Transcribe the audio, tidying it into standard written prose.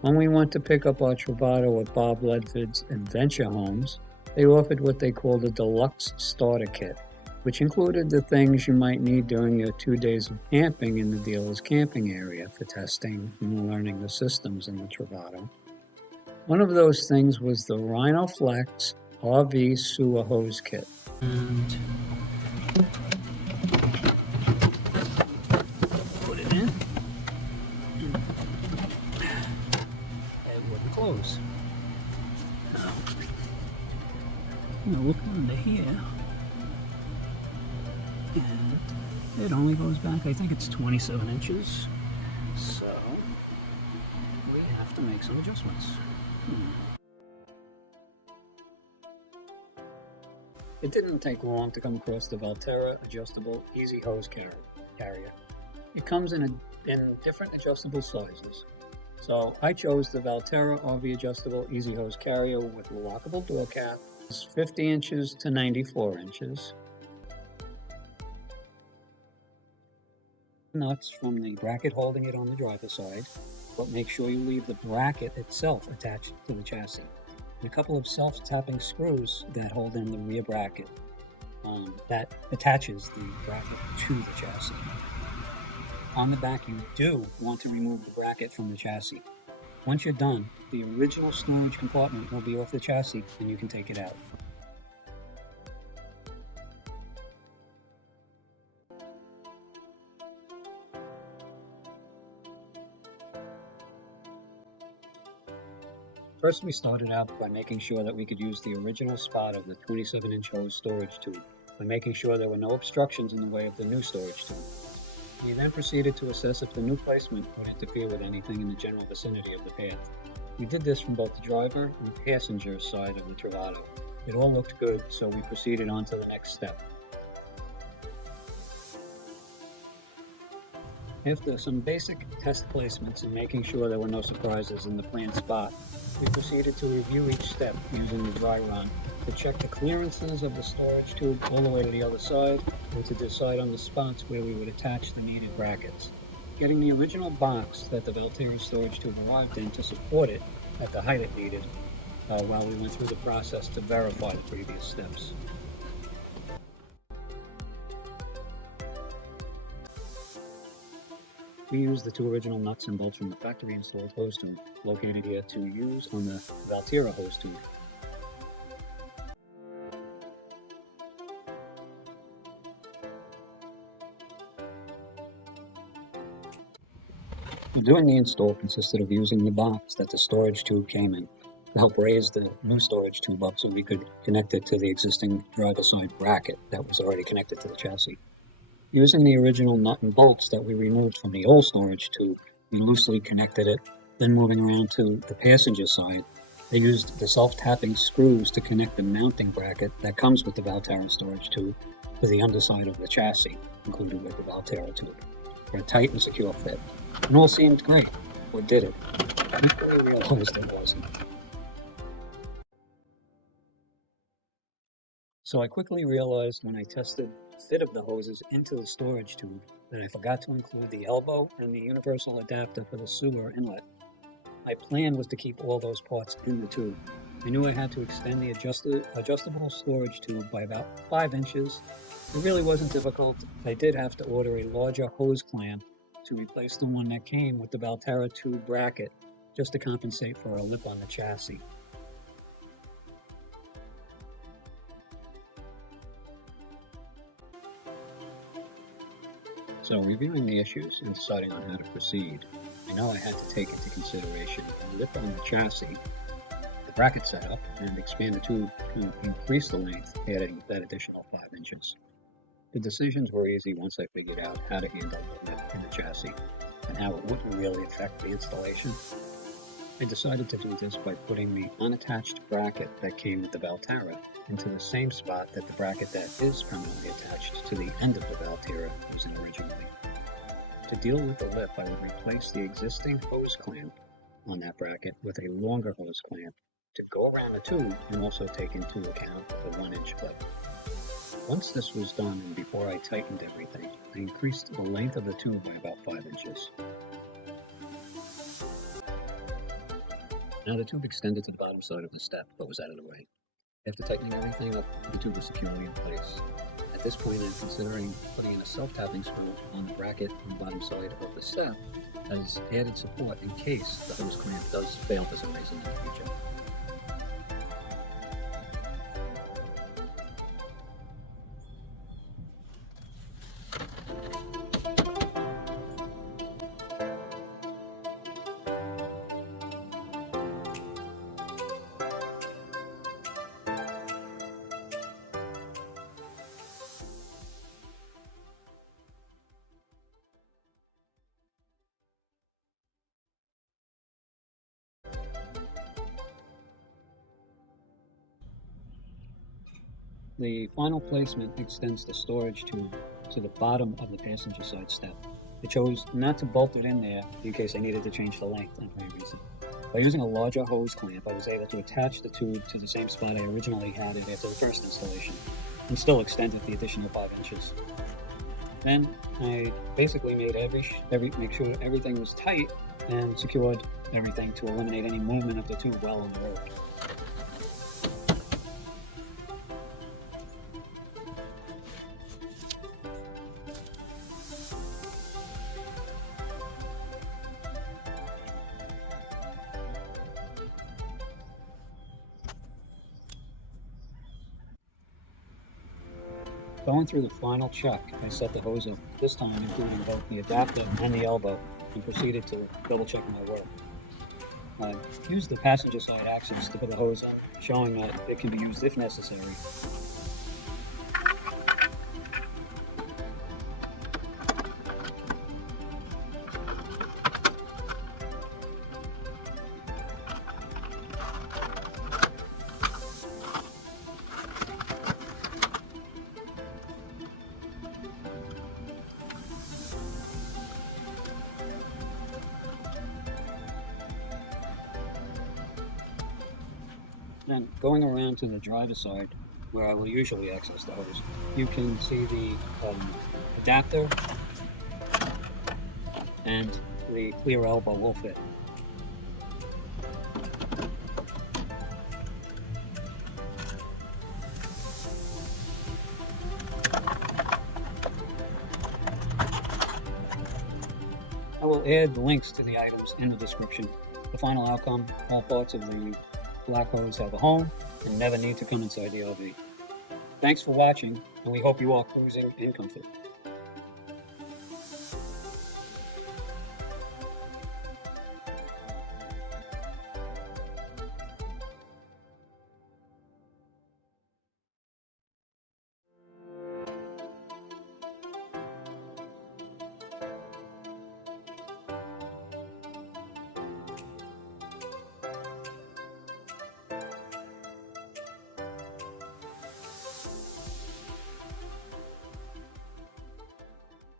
When we went to pick up our Travato at Bob Ledford's Adventure Homes, they offered what they called a deluxe starter kit, which included the things you might need during your 2 days of camping in the dealer's camping area for testing and learning the systems in the Travato. One of those things was the RhinoFLEX RV Sewer Hose Kit. And put it in. It wouldn't close. Now look under here. And it only goes back, I think it's 27 inches. So we have to make some adjustments. It didn't take long to come across the Valterra adjustable easy hose carrier. It comes in different adjustable sizes. So I chose the Valterra RV adjustable easy hose carrier with a lockable door cap. It's 50 inches to 94 inches. Nuts from the bracket holding it on the driver's side, but make sure you leave the bracket itself attached to the chassis. And a couple of self-tapping screws that hold in the rear bracket that attaches the bracket to the chassis. On the back, you do want to remove the bracket from the chassis. Once you're done, the original storage compartment will be off the chassis and you can take it out. First, we started out by making sure that we could use the original spot of the 27-inch hose storage tube, by making sure there were no obstructions in the way of the new storage tube. We then proceeded to assess if the new placement would interfere with anything in the general vicinity of the path. We did this from both the driver and passenger side of the Travato. It all looked good, so we proceeded on to the next step. After some basic test placements and making sure there were no surprises in the planned spot, we proceeded to review each step using the dry run to check the clearances of the storage tube all the way to the other side and to decide on the spots where we would attach the needed brackets. Getting the original box that the Valterra storage tube arrived in to support it at the height it needed while we went through the process to verify the previous steps. We used the 2 original nuts and bolts from the factory installed hose tube located here to use on the Valterra hose tube. Doing the install consisted of using the box that the storage tube came in to help raise the new storage tube up so we could connect it to the existing driver side bracket that was already connected to the chassis. Using the original nut and bolts that we removed from the old storage tube, we loosely connected it. Then moving around to the passenger side, they used the self-tapping screws to connect the mounting bracket that comes with the Valterra storage tube to the underside of the chassis, included with the Valterra tube, for a tight and secure fit. And all seemed great, or did it? We quickly realized it wasn't. So I quickly realized when I tested the fit of the hoses into the storage tube that I forgot to include the elbow and the universal adapter for the sewer inlet. My plan was to keep all those parts in the tube. I knew I had to extend the adjustable storage tube by about 5 inches. It really wasn't difficult. I did have to order a larger hose clamp to replace the one that came with the Valterra tube bracket, just to compensate for a lip on the chassis. So reviewing the issues and deciding on how to proceed, I know I had to take into consideration the lip on the chassis, the bracket setup, and expand the tube to increase the length, adding that additional 5 inches. The decisions were easy once I figured out how to handle the lip in the chassis and how it wouldn't really affect the installation. I decided to do this by putting the unattached bracket that came with the Valterra into the same spot that the bracket that is permanently attached to the end of the Valterra was in originally. To deal with the lip, I would replace the existing hose clamp on that bracket with a longer hose clamp to go around the tube and also take into account the 1-inch lip. Once this was done and before I tightened everything, I increased the length of the tube by about 5 inches. Now the tube extended to the bottom side of the step, but was out of the way. After tightening everything up, the tube was securely in place. At this point, I'm considering putting in a self-tapping screw on the bracket on the bottom side of the step as added support in case the hose clamp does fail for some reason in the future. The final placement extends the storage tube to the bottom of the passenger side step. I chose not to bolt it in there in case I needed to change the length for any reason. By using a larger hose clamp, I was able to attach the tube to the same spot I originally had it after the first installation, and still extended the additional 5 inches. Then I basically made make sure everything was tight and secured everything to eliminate any movement of the tube while on the road. Going through the final check, I set the hose up, this time including both the adapter and the elbow, and proceeded to double check my work. I used the passenger side axis to put the hose in, showing that it can be used if necessary. Then going around to the driver's side, where I will usually access the hose, you can see the adapter and the clear elbow will fit. I will add the links to the items in the description. The final outcome, all parts of the black hose have a home and never need to come inside the RV. Thanks for watching, and we hope you are cruising in comfort.